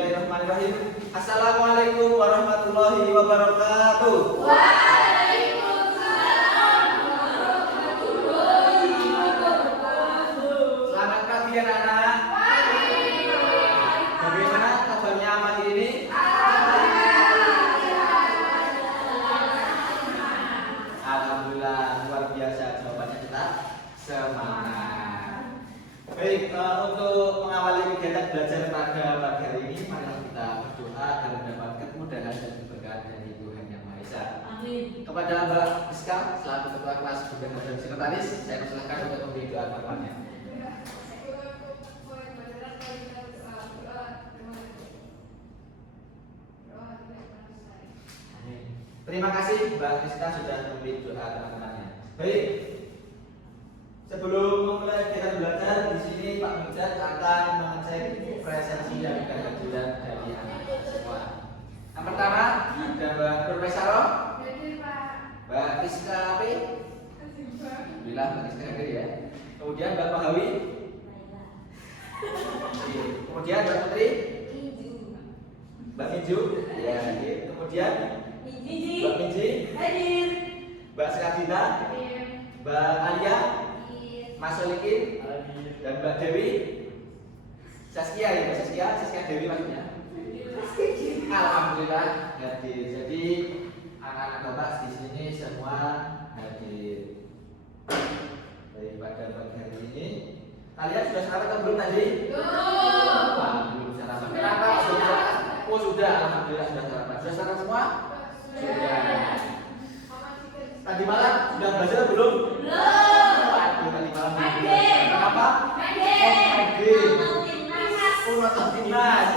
Bismillahirrahmanirrahim. Assalamualaikum warahmatullahi wabarakatuh. Waalaikumsalam warahmatullahi wabarakatuh. Selamat pagi anak-anak. Bagaimana kabarnya pagi ini? Alhamdulillah, luar biasa jawabannya kita semangat. Baik, untuk mengawali kegiatan belajar pada pagi hari ini, mari kita berdoa agar mendapat kemudahan dan keberkahan dari Tuhan Yang Maha Esa. Amin. Kepada Mbak Rizka selaku ketua kelas dan sekretaris, saya persilahkan untuk memberi doa pertamanya. Terima kasih Mbak Rizka sudah memberi doa teman-temannya. Baik, sebelum memulai kegiatan belajar, di sini Pak Mujad akan mengecek presensi dan kehadiran dari anak semua. Yang pertama ada Mbak Profesor, Mbak Rizka P. Alhamdulillah Mbak Rizka hadir ya. Kemudian Mbak Pahawi. Kemudian Mbak Putri. Mbak Minju. Ya, hadir. Kemudian Mbak Minji. Hadir. Mbak Sekadina. Mbak Alia. Mas Solikin. Dan Mbak Dewi. Saskia ya, Mbak Saskia Dewi maksudnya. Alhamdulillah hadir. Jadi anak-anak Bapak di sini semua hadir. Baik, pada pagi hari ini kalian sudah sarapan atau belum tadi? Belum sarapan. Kenapa? Sudah. Oh sudah, alhamdulillah sudah sarapan. Sudah sarapan semua? Sudah. Tadi malam sudah belajar atau belum? Waduh, tadi malam belum belajar. Kenapa? Nonton timnas.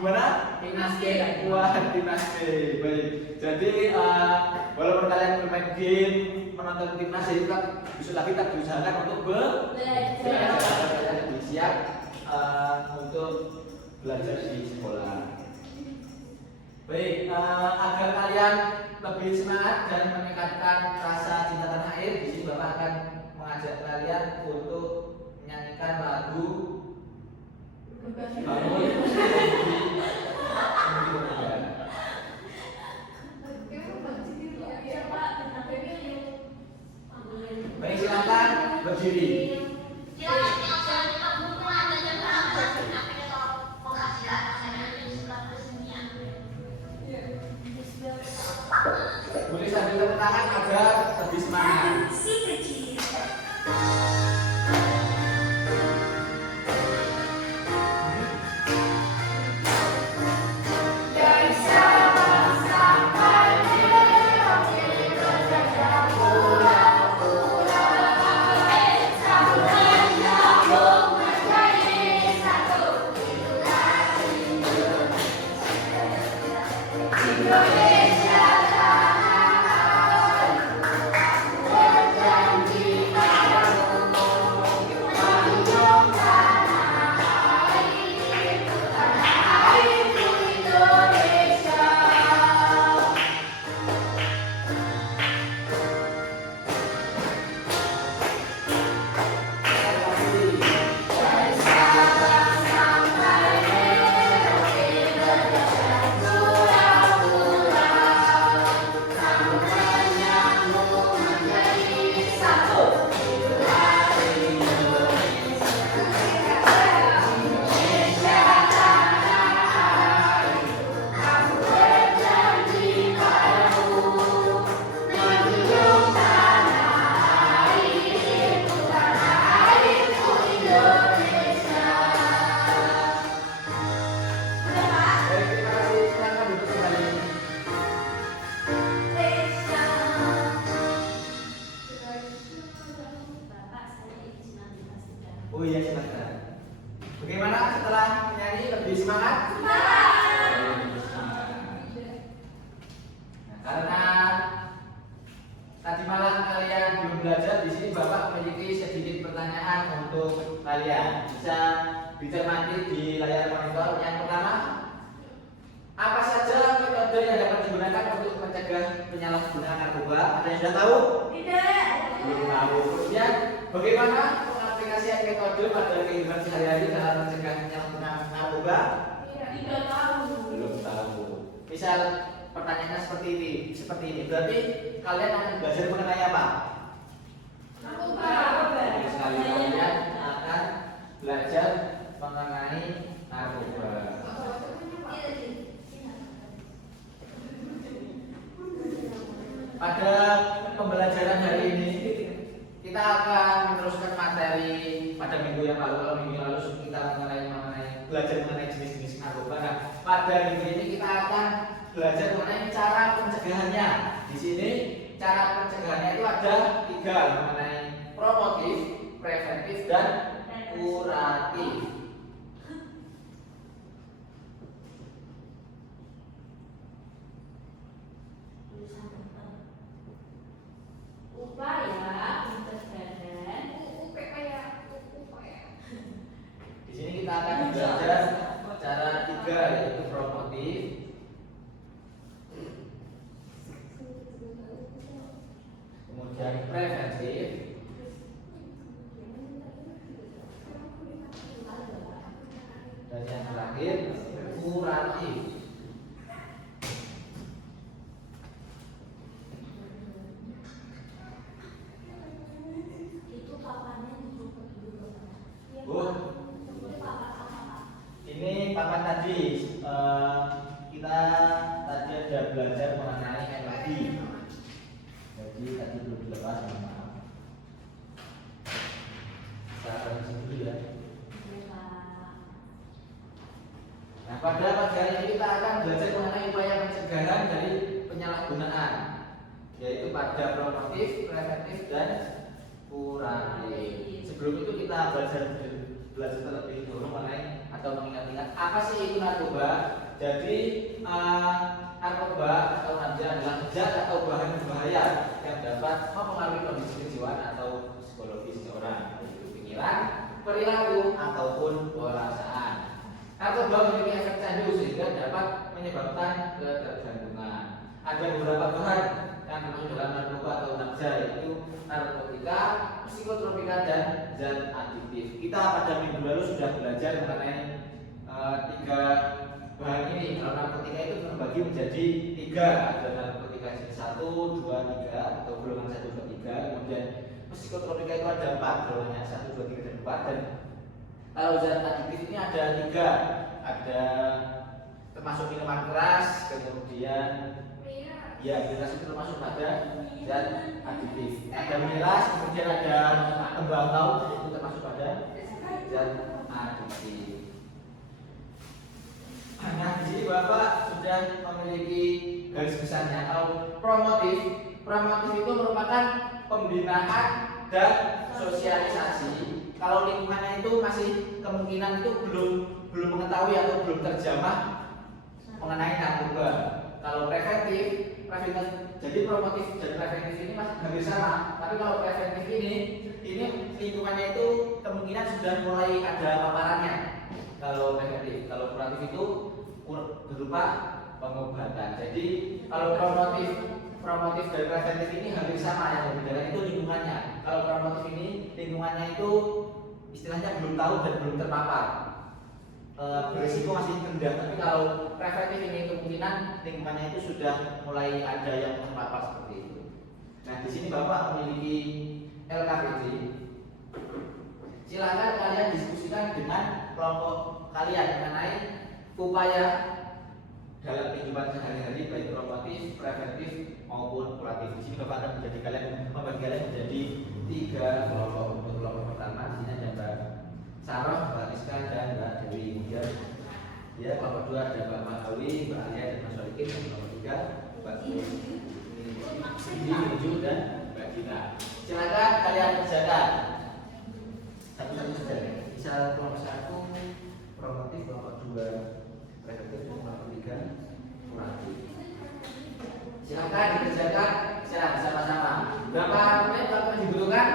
Gimana? Timnas D. Wah, timnas D. Baik. Jadi walaupun kalian bermain game, menonton timnas, jadi tetap besok lagi tetap diusahakan untuk belajar lebih siap untuk belajar di sekolah. Baik, agar kalian lebih semangat dan meningkatkan rasa cinta tanah air, di sini Bapak akan mengajak kalian untuk menyanyikan lagu Baik, silakan berdiri. Boleh sambil tepuk tangan agar lebih semangat. Oh iya, silakan. Bagaimana setelah menyanyi lebih semangat? Karena tadi malam kalian belum belajar, di sini Bapak memiliki sedikit pertanyaan untuk kalian. Bisa dicermati di layar monitor. Yang pertama, apa saja metode yang dapat digunakan untuk mencegah penyalahgunaan narkoba? Ada yang sudah tahu? Tidak. Belum tahu. Kemudian, bagaimana pengaplikasian metode pada kehidupan sehari-hari dalam mencegah penyalahgunaan narkoba? Tidak tahu. Belum tahu. Misal pertanyaannya seperti ini. Berarti kalian akan belajar mengenai apa? Narkoba. Sekali kalian akan belajar mengenai narkoba. Pada pembelajaran hari ini kita akan meneruskan materi pada minggu yang lalu. Kalau minggu yang lalu kita belajar mengenai jenis-jenis narkoba. Nah, pada minggu ini kita akan belajar mengenai cara pencegahannya. Di sini cara pencegahannya itu ada 3, mengenai promotif, preventif, dan kuratif. Upaya pencegahan. Di sini kita akan belajar cara 3, yaitu promotif, kemudian preventif, dan yang terakhir kuratif. Itu papannya dibuka dulu. Bu, ini papan tadi kita tadi ada belajar mengenai energi. Jadi tadi belum dilepas, mohon maaf. Saya di sini dulu ya. Nah, pada pagi hari ini kita akan belajar mengenai upaya pencegahan dari penyalahgunaan, yaitu pada promotif, preventif, dan kuratif. Sebelum itu kita belajar terlebih dahulu mengenai atau mengingat-ingat apa sih itu narkoba. Jadi narkoba atau ganja adalah zat atau bahan berbahaya yang dapat mempengaruhi kondisi kejiwaan atau psikologi seseorang, yaitu pikiran, perilaku, ataupun perasaan. Narkoba memiliki efek candu sehingga dapat menyebabkan ketergantungan. Ada beberapa bahan yang termasuk dalam narkoba atau ganja, yaitu narkotika, psikotropika, dan zat adiktif. Kita pada minggu lalu sudah belajar mengenai 3 bahan ini. Kalau narkotika itu terbagi menjadi 3, ada narkotika jenis 1, 2, 3 atau golongan 1, 2, 3. Kemudian psikotropika itu ada 4, golongannya 1, 2, 3, dan 4. Dan kalau zat adiktif ini ada 3, ada termasuk minuman keras, kemudian ya miras itu termasuk pada zat adiktif. Ada miras, kemudian ada tembakau, itu termasuk pada zat adiktif. Nah, di sini Bapak sudah memiliki garis besarnya. Kalau promotif itu merupakan pembinaan dan sosialisasi. Kalau lingkungannya itu masih kemungkinan itu belum mengetahui atau belum terjamah mengenai narkoba. Kalau preventif, jadi promotif dan preventif ini masih hampir sama. Tapi kalau preventif ini lingkungannya itu kemungkinan sudah mulai ada paparannya. Kalau preventif, kalau kuratif itu berupa pengobatan. Jadi kalau promotif dan preventif ini hampir sama, yang membedakan itu lingkungannya. Kalau promotif ini lingkungannya itu istilahnya belum tahu dan belum terpapar, berisiko masih rendah. Tapi kalau preventif ini kemungkinan lingkungannya itu sudah mulai ada yang terpapar seperti itu. Nah, di sini Bapak memiliki LKPD. Silakan kalian diskusikan dengan kelompok kalian mengenai upaya dalam kehidupan sehari-hari, baik promotif, preventif maupun kuratif. Di sini Bapak akan membagi kalian menjadi 3 kelompok. Untuk kelompok pertama di sini ada Mbak Saroh, Mbak Rizka, dan Mbak Dewi. Kemudian ya kelompok 2 ada Mbak Mahawi, Mbak Alia, dan Mas Walikin. Dan kelompok 3 Mbak Cindy, dan Mbak Gina. Silakan kalian kerjakan satu-satu saja. Misal kelompok 1 promotif, kelompok 2 preventif, kelompok 3 kuratif. Silakan dikerjakan secara bersama-sama. Berapa menit waktu yang dibutuhkan?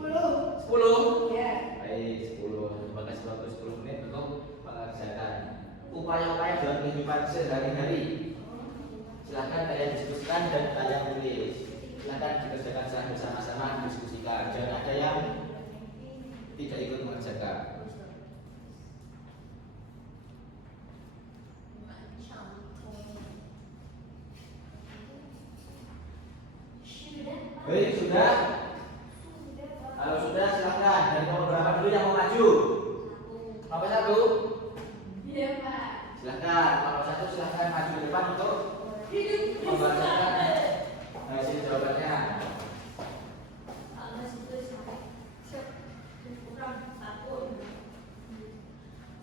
10. Ya. Baik, 10. Terima kasih waktu 10 menit untuk mengerjakan upaya-upaya dalam kehidupan sehari-hari. Silakan kalian diskusikan dan kalian tulis. Silakan dikerjakan secara bersama-sama, diskusikan. Jangan ada yang tidak ikut mengerjakan. Baik, sudah? Kalau sudah silakan. Dari nomor berapa dulu yang mau maju? Nomor 1. Iya, Pak. Silakan. Nomor 1 silakan maju ke depan untuk membacakan hasil jawabannya.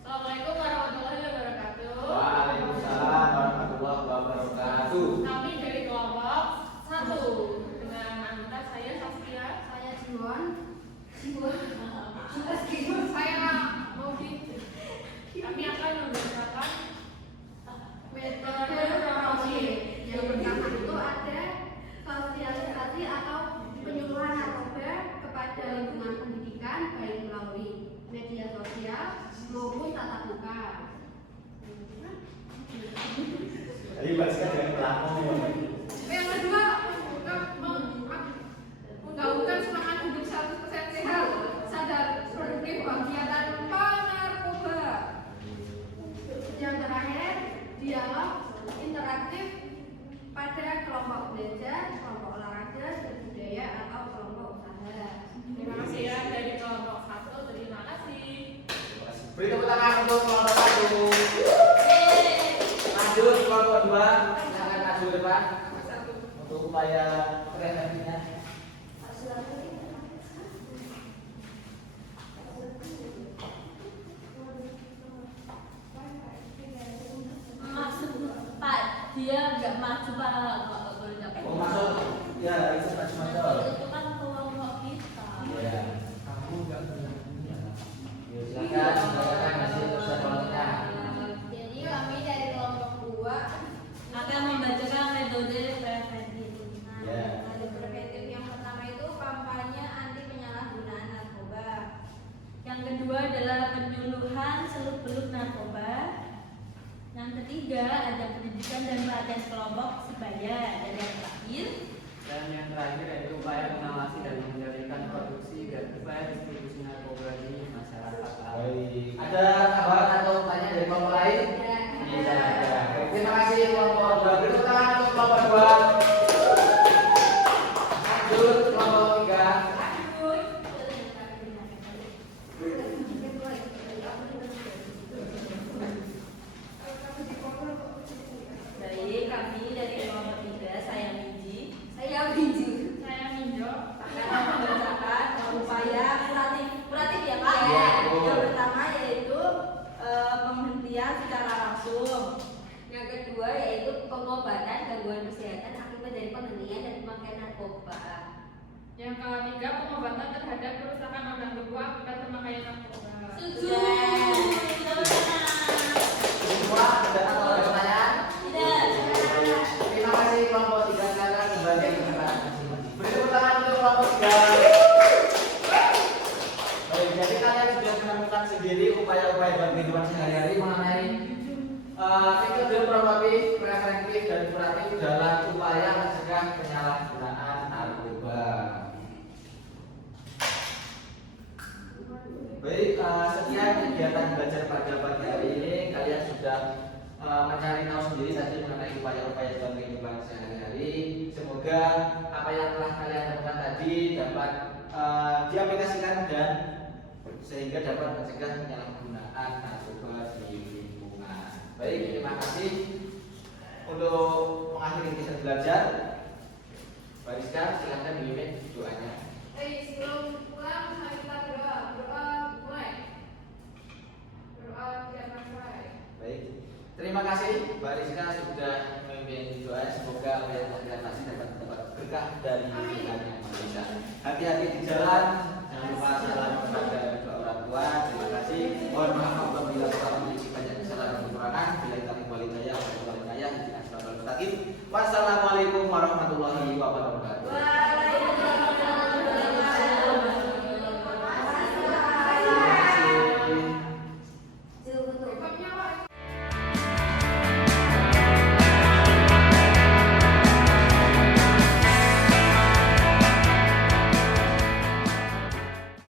Assalamualaikum warahmatullahi wabarakatuh. Waalaikumsalam warahmatullahi wabarakatuh. Kami dari kelompok 1 dengan anggota saya Saskia, saya Jiwon, saya Mogi. Kami akan membacakan metode promosi. Yang pertama itu ada sosialisasi atau penyuluhan narkoba kepada lingkungan pendidikan baik melalui media sosial maupun tatap muka. Jadi bahasnya dengan pelakon. Yang kedua, menggaungkan semangat hidup 100% sehat, sadar produktif bahagia tanpa narkoba. Yang terakhir, dialog interaktif pada kelompok belajar, kelompok olahraga, budaya atau kelompok usaha. Terima kasih ya dari kelompok 1. Terima kasih. Beri tepuk tangan untuk kelompok 1. Lanjut kelompok 2. Silakan maju ke depan untuk upaya preventifnya. Maksud Pak, dia nggak maju Pak, nggak boleh dapat. Oh masuk, ya itu maju masuk. Itu kan kelompok kita. Ya, kamu nggak pernah. Ya, silakan membacakan hasil observasinya. Jadi kami dari kelompok 2 Akan membacakan metode preventif. Ya. metode preventif yang pertama itu kampanye anti penyalahgunaan narkoba. Yang kedua adalah penyuluhan seluk-beluk narkoba. Yang ketiga ada pendidikan dan pelatihan kelompok sebaya. Dan yang terakhir Dan yang terakhir yaitu upaya mengawasi dan mengendalikan produksi dan upaya distribusi narkoba di masyarakat. Baik. Ada tambahan atau pertanyaan dari kelompok lain? Iya. Ya. Baik, terima kasih kelompok 2. Beri tepuk tangan untuk kelompok 2. Lanjut kelompok 3. dari kami dari kelompok 3, saya Miji, Saya Binju saya Minjo. akan membacakan upaya kuratif ya Pak. Iya, betul. Yang pertama yaitu penghentian secara langsung. Yang kedua yaitu pengobatan gangguan kesehatan akibat dari penghentian dan pemakaian narkoba. Yang ketiga pengobatan terhadap kerusakan organ tubuh akibat pemakaian narkoba. Setuju. Semua ada atau ada pertanyaan? Terima kasih kelompok 3 silakan kembali ke tempat masing-masing. Beri tepuk tangan untuk kelompok 3. Baik, jadi kalian sudah menemukan sendiri upaya-upaya dalam kehidupan sehari-hari mengenai metode promotif, preventif, dan kuratif dalam upaya mencegah penyalahgunaan narkoba. Baik, sekian kegiatan belajar pada pagi hari ini. Kalian sudah mencari tahu sendiri tadi mengenai upaya-upaya dalam kehidupan sehari-hari. Semoga apa yang telah kalian temukan tadi dapat diaplikasikan dan sehingga dapat mencegah penyalahgunaan narkoba di lingkungan. Baik, terima kasih untuk mengakhiri kita belajar. Mbak Rizka, silakan dipimpin doanya. Sebelum pulang mari kita berdoa. Berdoa mulai. Berdoa tidak selesai. Baik, terima kasih Mbak Rizka sudah memimpin doa. Semoga apa yang kalian kasih dapat berkah dari Tuhan yang Maha Esa. Hati-hati di jalan, jangan lupa salam kepada kedua orang tua. Terima kasih. Mohon maaf.